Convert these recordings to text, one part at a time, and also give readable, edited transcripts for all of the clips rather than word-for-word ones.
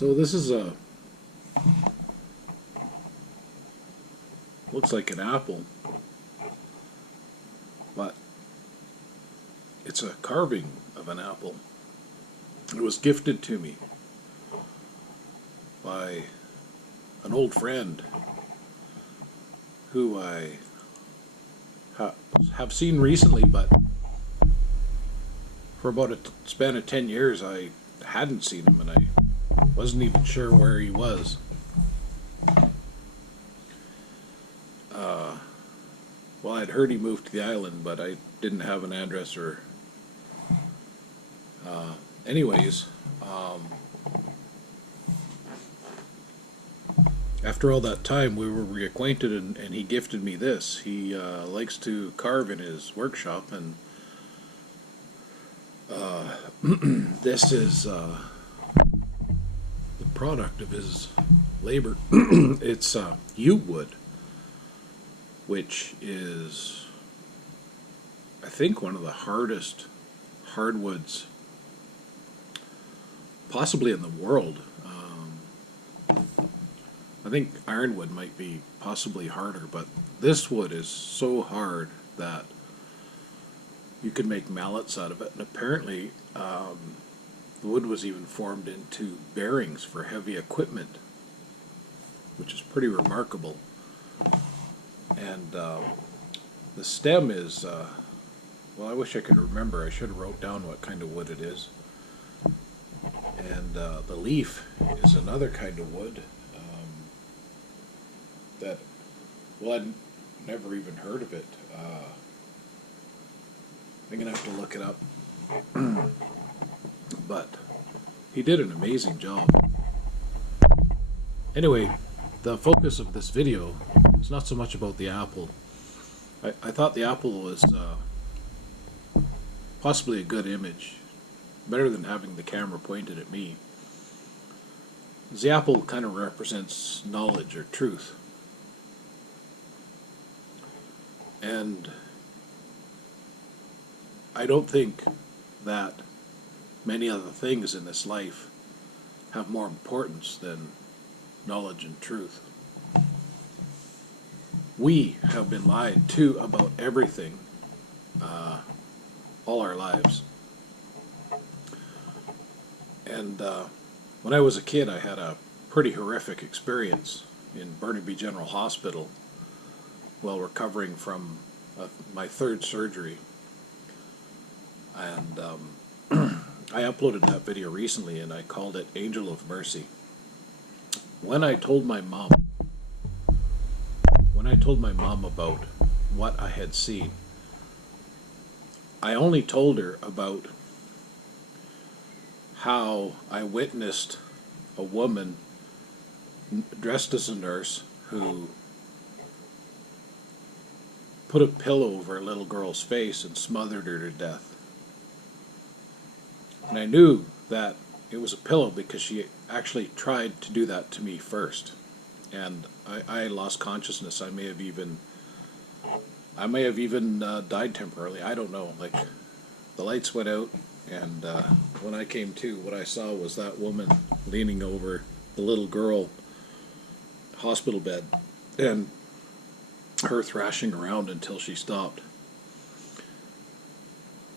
So this is a, looks like an apple, but it's a carving of an apple. It was gifted to me by an old friend who I have seen recently, but for about a span of 10 years I hadn't seen him, and I wasn't even sure where he was. Well, I'd heard he moved to the island, but I didn't have an address or... anyways, after all that time, we were reacquainted, and he gifted me this. He likes to carve in his workshop, and this is the product of his labor. It's yew wood, which is, I think, one of the hardest hardwoods possibly in the world. I think ironwood might be possibly harder, but this wood is so hard that you can make mallets out of it. And apparently the wood was even formed into bearings for heavy equipment, which is pretty remarkable. And the stem is, well, I wish I could remember. I should have wrote down what kind of wood it is. And the leaf is another kind of wood that, well, I'd never even heard of it. I'm going to have to look it up. But he did an amazing job. Anyway, the focus of this video is not so much about the apple. I thought the apple was possibly a good image, better than having the camera pointed at me. The apple kind of represents knowledge or truth. And I don't think that many other things in this life have more importance than knowledge and truth. We have been lied to about everything all our lives. And when I was a kid, I had a pretty horrific experience in Burnaby General Hospital while recovering from my third surgery. And I uploaded that video recently, and I called it Angel of Mercy. When I told my mom about what I had seen, I only told her about how I witnessed a woman dressed as a nurse who put a pillow over a little girl's face and smothered her to death. And I knew that it was a pillow because she actually tried to do that to me first. And I lost consciousness. I may have even died temporarily. I don't know. Like, the lights went out, and when I came to, what I saw was that woman leaning over the little girl hospital bed, and her thrashing around until she stopped.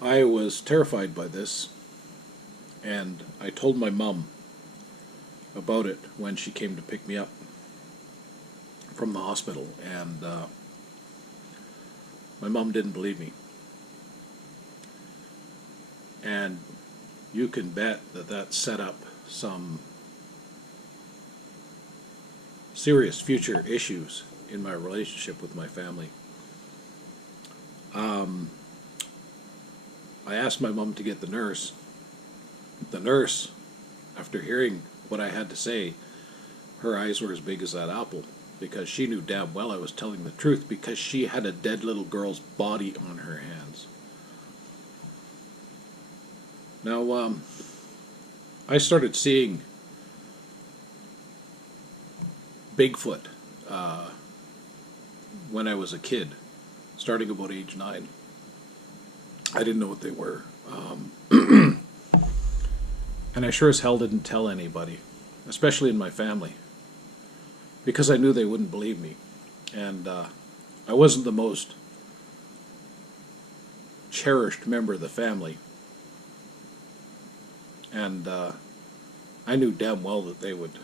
I was terrified by this, and I told my mom about it when she came to pick me up from the hospital, and my mom didn't believe me. And you can bet that that set up some serious future issues in my relationship with my family. I asked my mom to get the nurse. The nurse, after hearing what I had to say, her eyes were as big as that apple, because she knew damn well I was telling the truth, because she had a dead little girl's body on her hands. Now, I started seeing Bigfoot when I was a kid, starting about age 9. I didn't know what they were. And I sure as hell didn't tell anybody. especially in my family, because I knew they wouldn't believe me. And I wasn't the most cherished member of the family. And I knew damn well that they would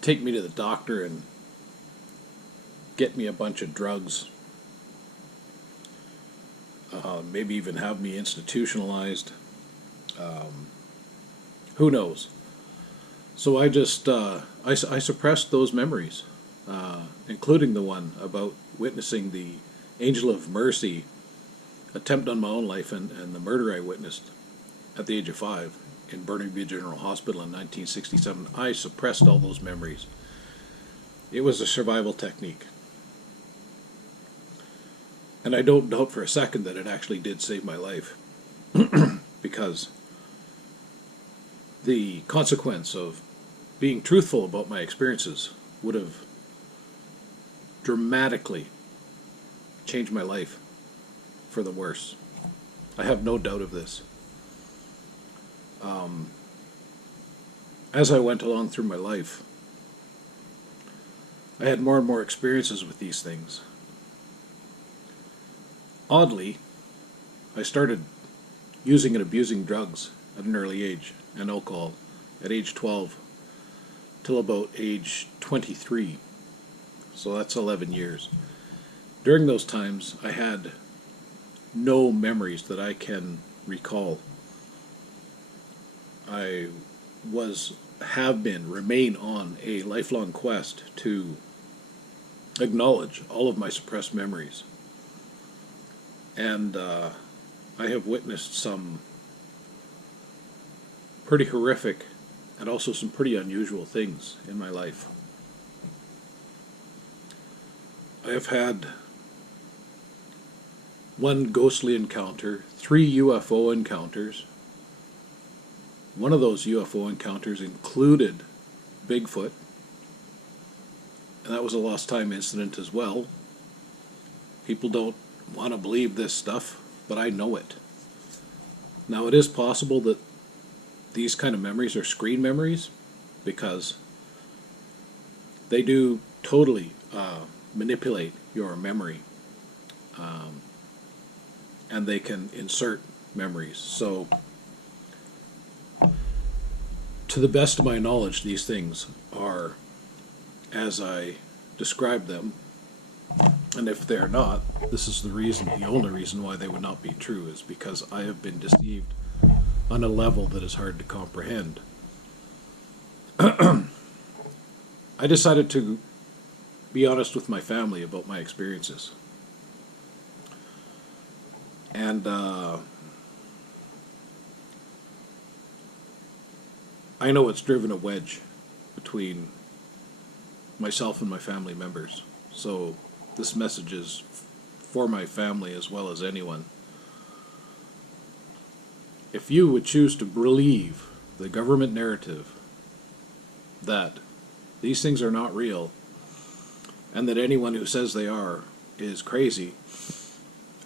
take me to the doctor and get me a bunch of drugs, maybe even have me institutionalized. Who knows? So I just I suppressed those memories, including the one about witnessing the Angel of Mercy attempt on my own life and the murder I witnessed at the age of 5 in Burnaby General Hospital in 1967. I suppressed all those memories. It was a survival technique. And I don't doubt for a second that it actually did save my life. Because the consequence of being truthful about my experiences would have dramatically changed my life for the worse. I have no doubt of this. As I went along through my life, I had more and more experiences with these things. Oddly, I started using and abusing drugs at an early age, and alcohol at age 12 till about age 23. So that's 11 years. During those times, I had no memories that I can recall. I remain on a lifelong quest to acknowledge all of my suppressed memories. And I have witnessed some pretty horrific and also some pretty unusual things in my life. I have had one ghostly encounter, 3 UFO encounters. One of those UFO encounters included Bigfoot, and that was a lost time incident as well. People don't want to believe this stuff, but I know it. Now, it is possible that these kind of memories are screen memories, because they do totally manipulate your memory, and they can insert memories. So, to the best of my knowledge, these things are as I describe them, and if they're not, this is the only reason why they would not be true, is because I have been deceived on a level that is hard to comprehend. I decided to be honest with my family about my experiences. And I know it's driven a wedge between myself and my family members. So this message is for my family as well as anyone. If you would choose to believe the government narrative that these things are not real, and that anyone who says they are is crazy,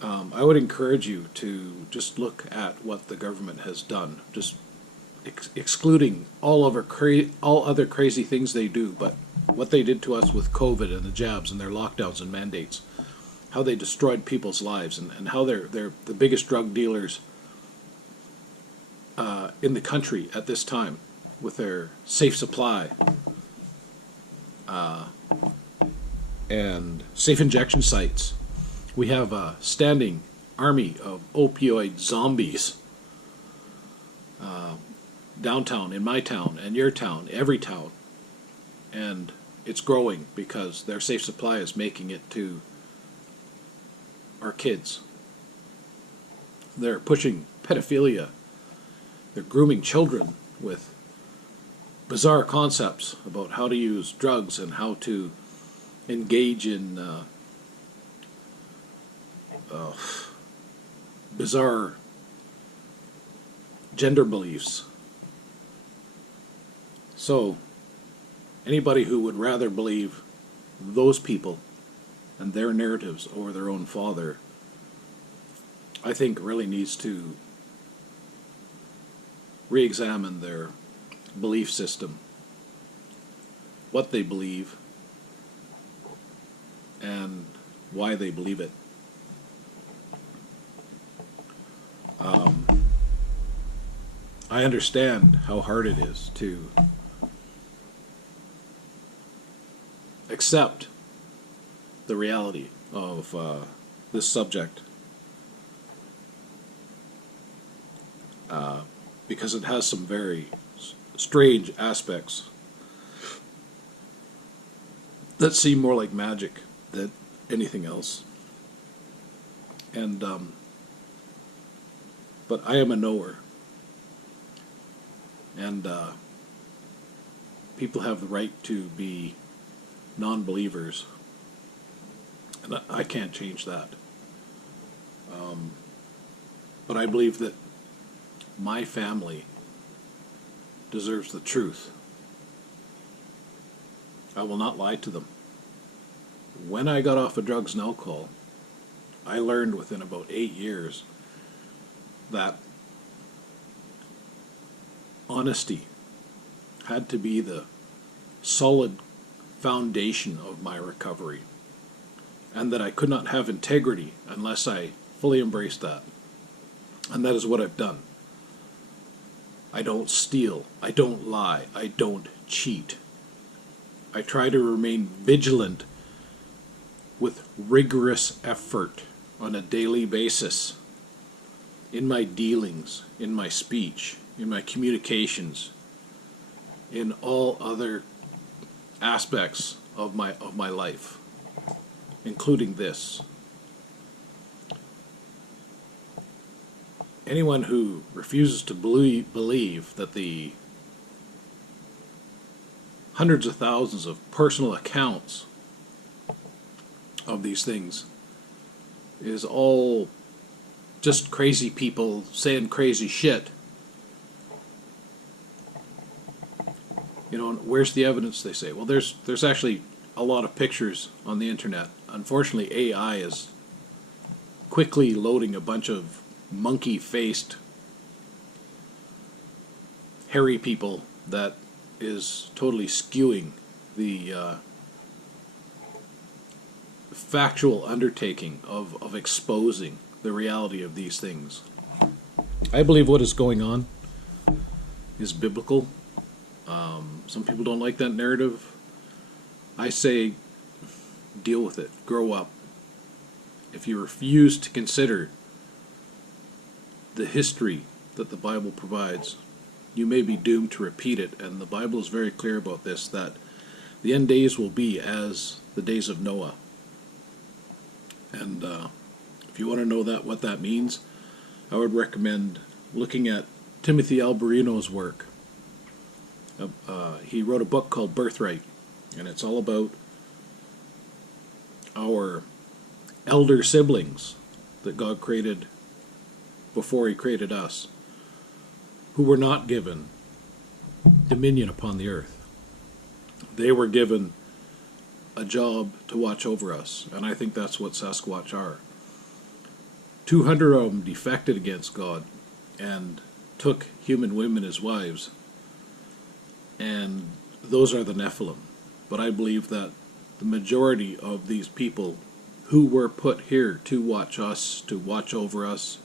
I would encourage you to just look at what the government has done, just excluding all other crazy things they do, but what they did to us with COVID and the jabs and their lockdowns and mandates, how they destroyed people's lives, and how they're the biggest drug dealers in the country at this time with their safe supply and safe injection sites. We have a standing army of opioid zombies downtown, in my town, and your town, every town. And it's growing because their safe supply is making it to our kids. They're pushing pedophilia. They're grooming children with bizarre concepts about how to use drugs and how to engage in bizarre gender beliefs. So, anybody who would rather believe those people and their narratives over their own father, I think really needs to re-examine their belief system, what they believe, and why they believe it. I understand how hard it is to accept the reality of this subject, because it has some very strange aspects that seem more like magic than anything else. And but I am a knower, and people have the right to be non-believers, and I can't change that. But I believe that my family deserves the truth. I will not lie to them. When I got off of drugs and alcohol, I learned within about 8 years that honesty had to be the solid foundation of my recovery, and that I could not have integrity unless I fully embraced that. And that is what I've done. I don't steal, I don't lie, I don't cheat. I try to remain vigilant with rigorous effort on a daily basis in my dealings, in my speech, in my communications, in all other aspects of my life, including this. Anyone who refuses to believe that the hundreds of thousands of personal accounts of these things is all just crazy people saying crazy shit. You know, where's the evidence, they say? Well, there's actually a lot of pictures on the internet. Unfortunately, AI is quickly loading a bunch of monkey-faced, hairy people that is totally skewing the factual undertaking of exposing the reality of these things. I believe what is going on is biblical. Some people don't like that narrative. I say deal with it. Grow up. If you refuse to consider the history that the Bible provides, you may be doomed to repeat it. And the Bible is very clear about this, that the end days will be as the days of Noah. And if you want to know what that means, I would recommend looking at Timothy Alberino's work. He wrote a book called Birthright, and it's all about our elder siblings that God created before He created us, who were not given dominion upon the earth. They were given a job to watch over us, and I think that's what Sasquatch are. 200 of them defected against God and took human women as wives, and those are the Nephilim. But I believe that the majority of these people who were put here to watch us, to watch over us,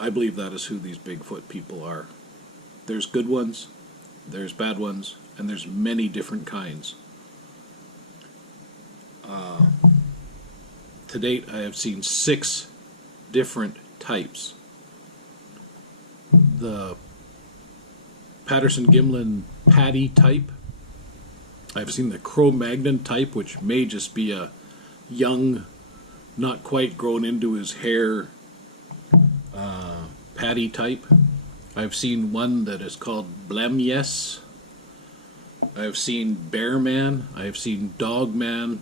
I believe that is who these Bigfoot people are. There's good ones, there's bad ones, and there's many different kinds. To date, I have seen 6 different types. The Patterson-Gimlin Paddy type. I've seen the Cro-Magnon type, which may just be a young, not quite grown into his hair Paddy type. I've seen one that is called Blemyes. I've seen Bear Man. I've seen Dog Man.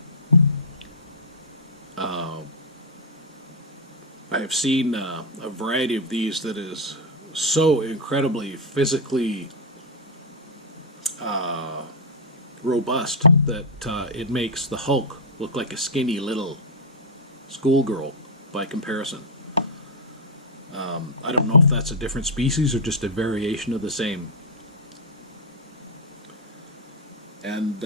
I've seen a variety of these that is so incredibly physically robust that it makes the Hulk look like a skinny little schoolgirl by comparison. I don't know if that's a different species or just a variation of the same. And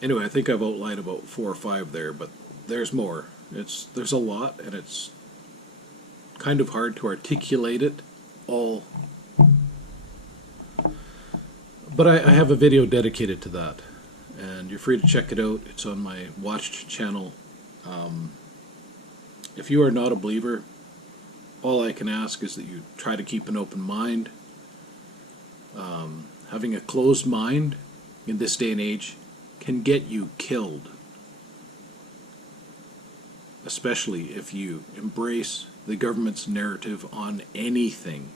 anyway, I think I've outlined about 4 or 5 there, but there's more. There's a lot, and it's kind of hard to articulate it all. But I have a video dedicated to that, and you're free to check it out. It's on my watched channel. If you are not a believer, all I can ask is that you try to keep an open mind. Having a closed mind in this day and age can get you killed, especially if you embrace the government's narrative on anything.